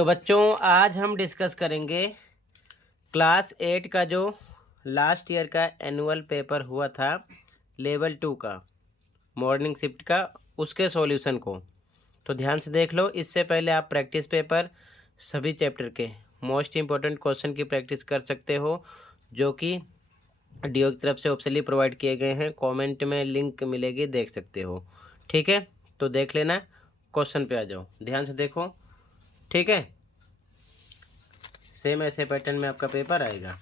तो बच्चों आज हम डिस्कस करेंगे क्लास 8 का जो लास्ट ईयर का एनुअल पेपर हुआ था लेवल 2 का मॉर्निंग शिफ्ट का उसके सॉल्यूशन को। तो ध्यान से देख लो। इससे पहले आप प्रैक्टिस पेपर सभी चैप्टर के मोस्ट इम्पोर्टेंट क्वेश्चन की प्रैक्टिस कर सकते हो, जो कि डीओ की तरफ से ऑप्शनली प्रोवाइड किए गए हैं। कमेंट में लिंक मिलेगी, देख सकते हो। ठीक है, तो देख लेना। क्वेश्चन पे आ जाओ, ध्यान से देखो। ठीक है, सेम ऐसे पैटर्न में आपका पेपर आएगा।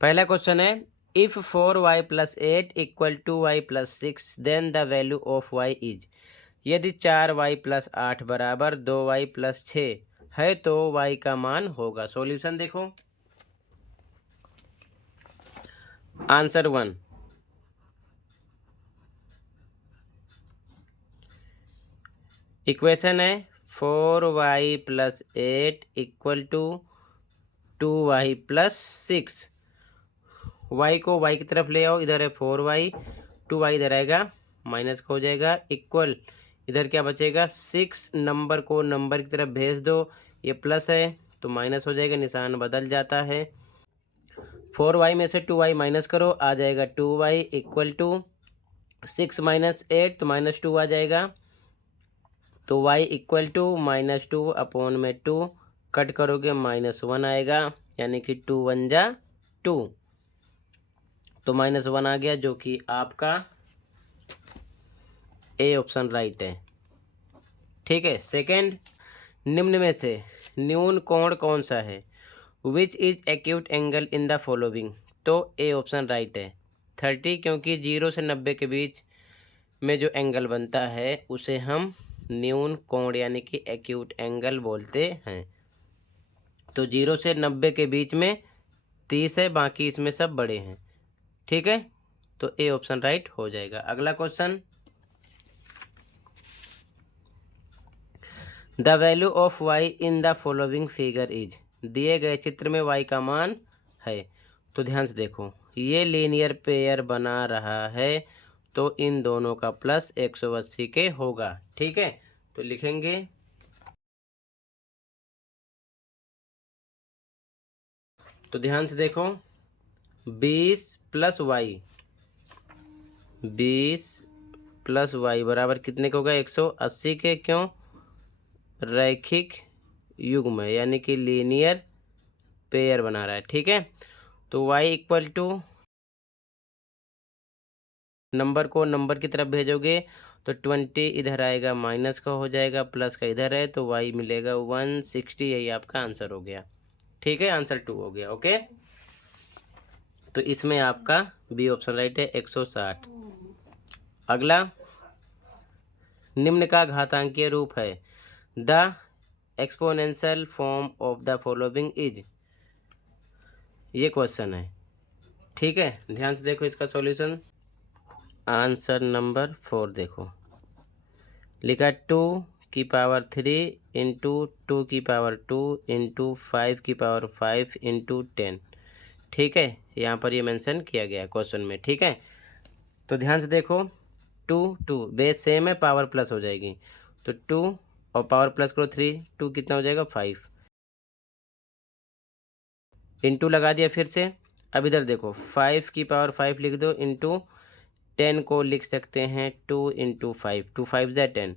पहला क्वेश्चन है, if 4y + 8 = 2y + 6 then the value of y is. यदि 4y + 8 बराबर 2y + 6 है तो y का मान होगा। सॉल्यूशन देखो। आंसर 1, इक्वेशन है 4y + 8 = 2y + 6। y को y की तरफ ले आओ, इधर है 4y, 2y इधर आएगा, माइनस का हो जाएगा, इक्वल इधर क्या बचेगा 6। नंबर को नंबर की तरफ भेज दो, ये प्लस है तो माइनस हो जाएगा, निशान बदल जाता है। 4y में से 2y माइनस करो, आ जाएगा 2y = 6 - 8 तो -2 आ जाएगा। तो y = -2/2 कट करोगे -1 आएगा, यानी कि 2 × 1 = 2, तो -1 आ गया, जो कि आपका ए ऑप्शन राइट है। ठीक है। सेकंड, निम्न में से न्यून कोण कौन सा है? Which is acute angle in the following. तो ए ऑप्शन राइट है 30, क्योंकि 0 से 90 के बीच में जो एंगल बनता है उसे हम न्यून कोण यानी कि एक्यूट एंगल बोलते हैं। तो 0 से 90 के बीच में 30 है, बाकी इसमें सब बड़े हैं। ठीक है, तो ए ऑप्शन राइट हो जाएगा। अगला question, the value of y in the following figure is. दिए गए चित्र में y का मान है। तो ध्यान से देखो, ये लीनियर पेयर बना रहा है, तो इन दोनों का प्लस 180 के होगा। ठीक है, तो लिखेंगे तो ध्यान से देखो, 20 + y, 20 + y बराबर कितने का होगा 180 के। क्यों? रैखिक युग्म है, यानी कि लीनियर पेयर बना रहा है। ठीक है, तो y = नंबर को नंबर की तरफ भेजोगे तो 20 इधर आएगा, माइनस का हो जाएगा, प्लस का इधर है, तो y मिलेगा 160। यही आपका आंसर हो गया। ठीक है, आंसर 2 हो गया। ओके, तो इसमें आपका बी ऑप्शन राइट है 160। अगला, निम्न का घातांकीय रूप है। The exponential form of the following is. ये क्वेश्चन है। ठीक है, ध्यान से देखो इसका सॉल्यूशन। आंसर नंबर 4 देखो, लिखा 2⁵ इंटू 2⁵2 इंटू 5⁵5 इंटू 10। ठीक है, यहाँ पर ये मेंशन किया गया है क्वेश्चन में। ठीक है, तो ध्यान से देखो, 2 बेस सेम है, पावर प्लस हो जाएगी, तो 2 और पावर प्लस करो 3, 2 कितना हो जाएगा 5, इंटू लगा दिया फिर से। अब इधर देखो 5⁵5 लिख दो, इंटू 10 को लिख सकते हैं 2 × 5, 2 × 5 = 10।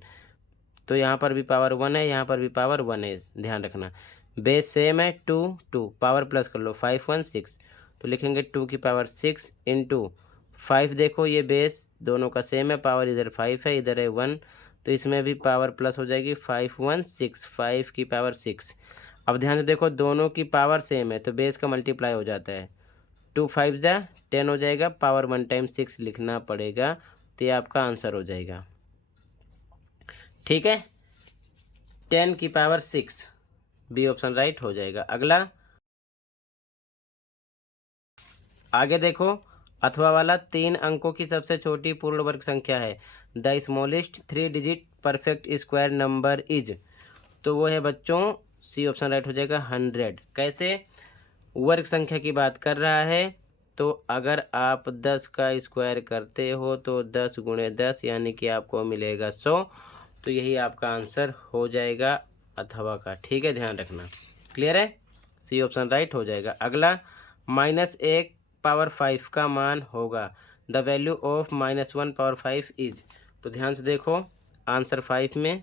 तो यहाँ पर भी पावर 1 है, यहाँ पर भी पावर 1 है, ध्यान रखना। बेस सेम है, 2 पावर प्लस कर लो, 5 1 6, तो लिखेंगे 2⁵6 इंटू 5। देखो ये बेस दोनों का सेम है, पावर इधर 5 है, इधर है 1, तो इसमें भी पावर प्लस हो जाएगी, 5 1 6, 5⁵6। अब ध्यान से देखो, दोनों की पावर सेम है तो बेस का मल्टीप्लाई हो जाता है, 2 5 = 10 हो जाएगा, पावर 1 × 6 लिखना पड़ेगा, तो ये आपका आंसर हो जाएगा। ठीक है, 10⁶, बी ऑप्शन राइट हो जाएगा। अगला, आगे देखो, अथवा वाला 3 अंकों की सबसे छोटी पूर्ण वर्ग संख्या है। The smallest 3 digit perfect square number is. तो वो है बच्चों, सी ऑप्शन राइट हो जाएगा 100। कैसे? वर्ग संख्या की बात कर रहा है, तो अगर आप 10 का स्क्वायर करते हो तो 10 × 10 यानी कि आपको मिलेगा 100। तो यही आपका आंसर हो जाएगा अथवा का। ठीक है, ध्यान रखना। क्लियर है, सी ऑप्शन राइट हो जाएगा। अगला, -1/5 का मान होगा, द वैल्यू ऑफ -1/5 इज। तो ध्यान से देखो, आंसर 5 में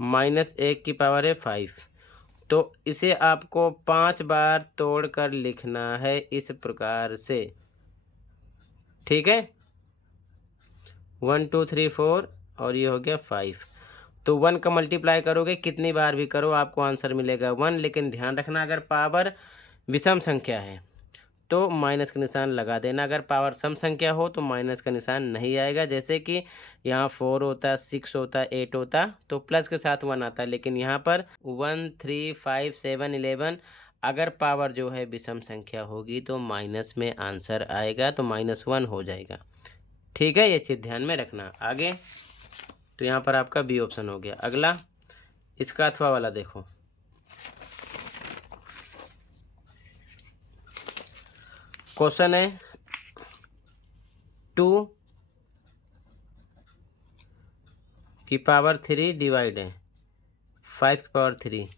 -1 की पावर है 5, तो इसे आपको 5 बार तोड़ कर लिखना है इस प्रकार से। ठीक है, 1 2 3 4 और ये हो गया 5। तो 1 का मल्टीप्लाई करोगे कितनी बार भी करो आपको आंसर मिलेगा 1। लेकिन ध्यान रखना, अगर पावर विषम संख्या है तो माइनस का निशान लगा देना, अगर पावर सम संख्या हो तो माइनस का निशान नहीं आएगा। जैसे कि यहाँ 4 होता, 6 होता, 8 होता तो प्लस के साथ 1 आता, लेकिन यहाँ पर 1 3 5 7 11 अगर पावर जो है विषम संख्या होगी तो माइनस में आंसर आएगा, तो -1 हो जाएगा। ठीक है, ये चीज़ ध्यान में रखना। आगे तो यहाँ पर आपका बी ऑप्शन हो गया। अगला, इसका अथवा वाला देखो, क्वेश्चन है 2 की पावर 3 डिवाइड है 5 की पावर 3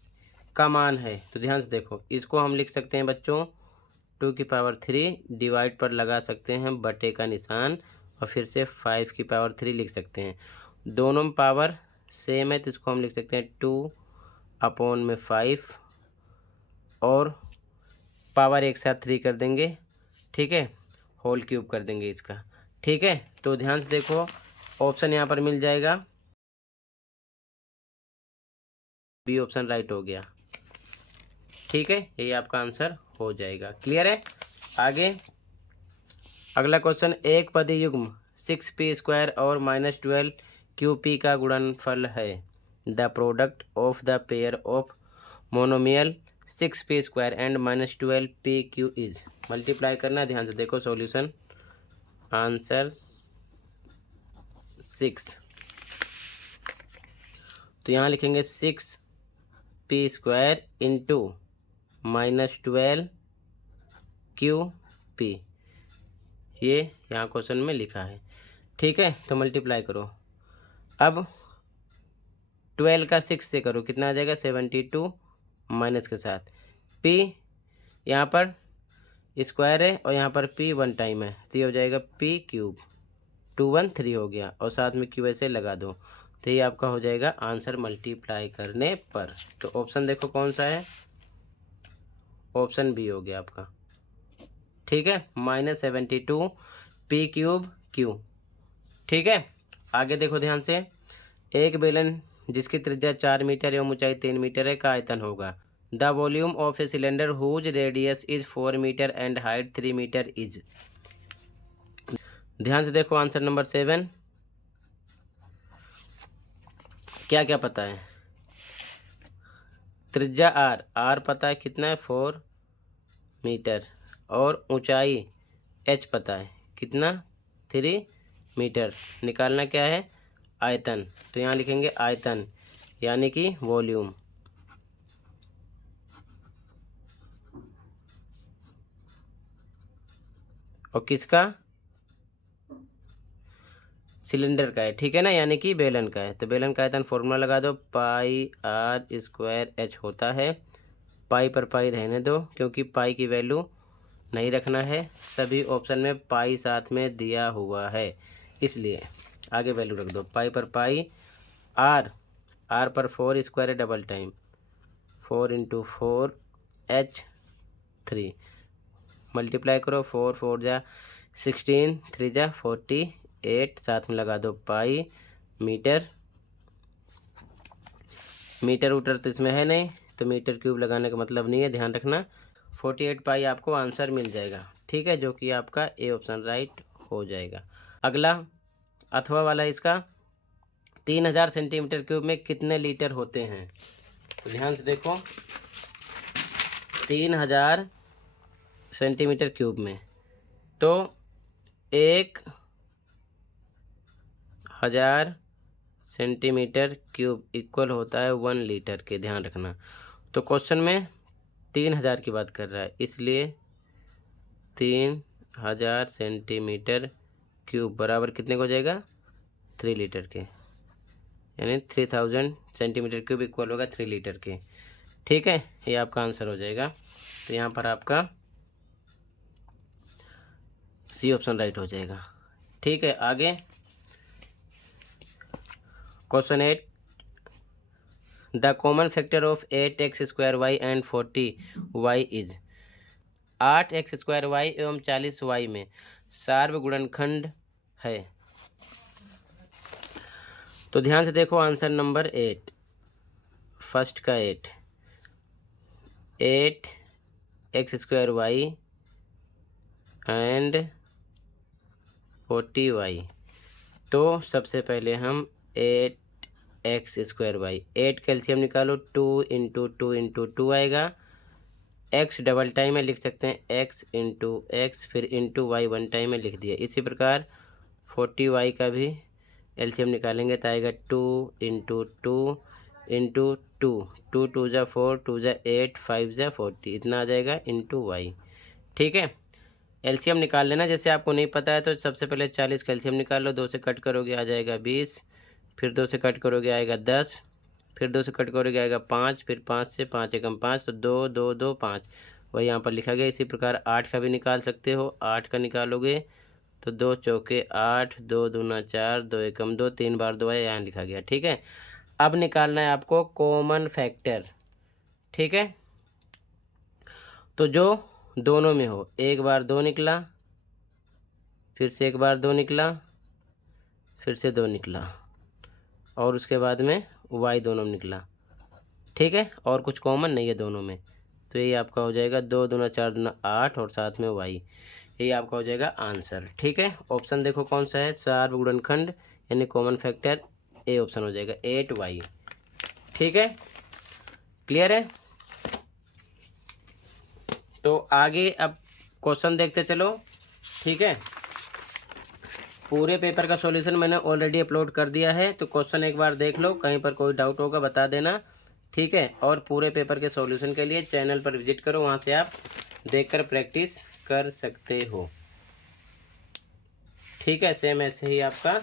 का मान है। तो ध्यान से देखो, इसको हम लिख सकते हैं बच्चों 2 की पावर 3 डिवाइड पर लगा सकते हैं बटे का निशान, और फिर से 5 की पावर 3 लिख सकते हैं। दोनों में पावर सेम है तो इसको हम लिख सकते हैं 2/5 और पावर एक साथ 3 कर देंगे। ठीक है, होल क्यूब कर देंगे इसका। ठीक है, तो ध्यान से देखो, ऑप्शन यहाँ पर मिल जाएगा, बी ऑप्शन राइट हो गया। ठीक है, यही आपका आंसर हो जाएगा। क्लियर है। आगे अगला क्वेश्चन, एक पदी युग्म 6p² और -12qp का गुणनफल है, the product of the pair of monomial 6p² and -12pq is. Multiply करना, ध्यान से देखो सॉल्यूशन, आंसर 6। तो यहाँ लिखेंगे 6p² इंटू -12qp, ये यहाँ क्वेश्चन में लिखा है। ठीक है, तो मल्टीप्लाई करो। अब 12 का 6 से करो, कितना आ जाएगा 72 माइनस के साथ p, यहाँ पर स्क्वायर है और यहाँ पर p 1 टाइम है तो ये हो जाएगा p³ 213 हो गया, और साथ में q ऐसे लगा दो तो ये आपका हो जाएगा आंसर मल्टीप्लाई करने पर। तो ऑप्शन देखो कौन सा है, ऑप्शन बी हो गया आपका। ठीक है, -72 p³ q। ठीक है, आगे देखो ध्यान से, एक बेलन जिसकी त्रिज्या 4 मीटर एवं ऊंचाई 3 मीटर है का आयतन होगा, the volume of a cylinder whose radius is 4 metre and height 3 metre is. ध्यान से देखो आंसर नंबर 7, क्या क्या पता है, त्रिज्या r पता है कितना है 4 मीटर, और ऊंचाई h पता है कितना 3 मीटर। निकालना क्या है, आयतन, तो यहाँ लिखेंगे आयतन यानी कि वॉल्यूम। और किसका, सिलेंडर का है। ठीक है ना, यानी कि बेलन का है। तो बेलन का आयतन फॉर्मूला लगा दो, πr² h होता है, पाई पर पाई रहने दो क्योंकि पाई की वैल्यू नहीं रखना है, सभी ऑप्शन में पाई साथ में दिया हुआ है इसलिए आगे वैल्यू रख दो। पाई पर पाई, r पर 4² है डबल टाइम, 4 × 4 h3 मल्टीप्लाई करो, 4 4 जा 16, 3 जा 48, साथ में लगा दो पाई मीटर। मीटर उटर तो इसमें है नहीं तो मीटर क्यूब लगाने का मतलब नहीं है, ध्यान रखना। 48 पाई आपको आंसर मिल जाएगा। ठीक है, जो कि आपका ए ऑप्शन राइट हो जाएगा। अगला अथवा वाला, इसका 3000 सेंटीमीटर क्यूब में कितने लीटर होते हैं। तो ध्यान से देखो, 3000 सेंटीमीटर क्यूब में तो 1000 सेंटीमीटर क्यूब इक्वल होता है 1 लीटर के, ध्यान रखना। तो क्वेश्चन में 3000 की बात कर रहा है इसलिए 3000 सेंटीमीटर क्यूब बराबर कितने को हो जाएगा 3 लीटर के, यानी 3000 सेंटीमीटर क्यूब इक्वल होगा 3 लीटर के। ठीक है, ये आपका आंसर हो जाएगा। तो यहाँ पर आपका सी ऑप्शन राइट हो जाएगा। ठीक है, आगे question 8, the common factor of 8x² and 40y is. 8x² एवं 40y में सार्वगुणनखंड है। तो ध्यान से देखो आंसर नंबर 8, फर्स्ट का 8x² एंड 40y। तो सबसे पहले हम 8x² 8 कैल्शियम निकालो, 2 × 2 × 2 आएगा। x डबल टाइम में लिख सकते हैं, x × x, फिर इंटू y वन टाइम में लिख दिया। इसी प्रकार 40y का भी एलसीएम निकालेंगे तो आएगा 2 × 2 × 2, 2 2 × 4, 2 × 8, 5 × 40, इतना आ जाएगा इंटू y। ठीक है, एलसीएम निकाल लेना। जैसे आपको नहीं पता है तो सबसे पहले 40 कैल्शियम निकाल लो, 2 से कट करोगे आ जाएगा 20, फिर 2 से कट करोगे आएगा 10, फिर 2 से कट करोगे आएगा 5, फिर 5 से 5 एकम 5, तो 2 2 2 5, वही यहाँ पर लिखा गया। इसी प्रकार 8 का भी निकाल सकते हो, 8 का निकालोगे तो 2 चौके 8, 2 दूना 4, 2 एकम 2, 3 बार 2 है, यहाँ लिखा गया। ठीक है, अब निकालना है आपको कॉमन फैक्टर। ठीक है, तो जो दोनों में हो, एक बार 2 निकला, फिर से एक बार 2 निकला, फिर से 2 निकला, और उसके बाद में y दोनों में निकला। ठीक है, और कुछ कॉमन नहीं है दोनों में, तो ये आपका हो जाएगा 2 दूना 4 दूना 8 और साथ में y, ये आपका हो जाएगा आंसर। ठीक है, ऑप्शन देखो कौन सा है, सार्वगुणनखंड यानी कॉमन फैक्टर, ए ऑप्शन हो जाएगा 8y। ठीक है, क्लियर है। तो आगे अब क्वेश्चन देखते चलो। ठीक है, पूरे पेपर का सॉल्यूशन मैंने ऑलरेडी अपलोड कर दिया है, तो क्वेश्चन एक बार देख लो, कहीं पर कोई डाउट होगा बता देना। ठीक है, और पूरे पेपर के सॉल्यूशन के लिए चैनल पर विजिट करो, वहाँ से आप देखकर प्रैक्टिस कर सकते हो। ठीक है, सेम ऐसे ही आपका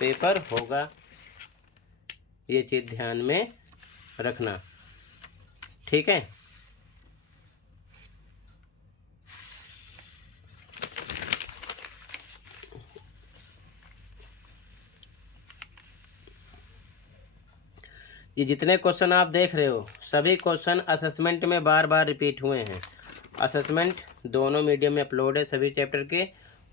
पेपर होगा, ये चीज़ ध्यान में रखना। ठीक है, ये जितने क्वेश्चन आप देख रहे हो सभी क्वेश्चन असेसमेंट में बार बार रिपीट हुए हैं। असेसमेंट दोनों मीडियम में अपलोड है सभी चैप्टर के,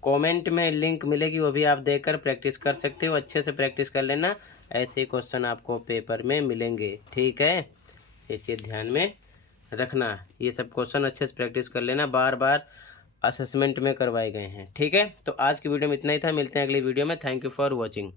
कमेंट में लिंक मिलेगी, वो भी आप देखकर प्रैक्टिस कर सकते हो। अच्छे से प्रैक्टिस कर लेना, ऐसे क्वेश्चन आपको पेपर में मिलेंगे। ठीक है, ये चीज़ ध्यान में रखना, ये सब क्वेश्चन अच्छे से प्रैक्टिस कर लेना, बार बार असेसमेंट में करवाए गए हैं। ठीक है, तो आज की वीडियो में इतना ही था, मिलते हैं अगली वीडियो में। Thank you for watching.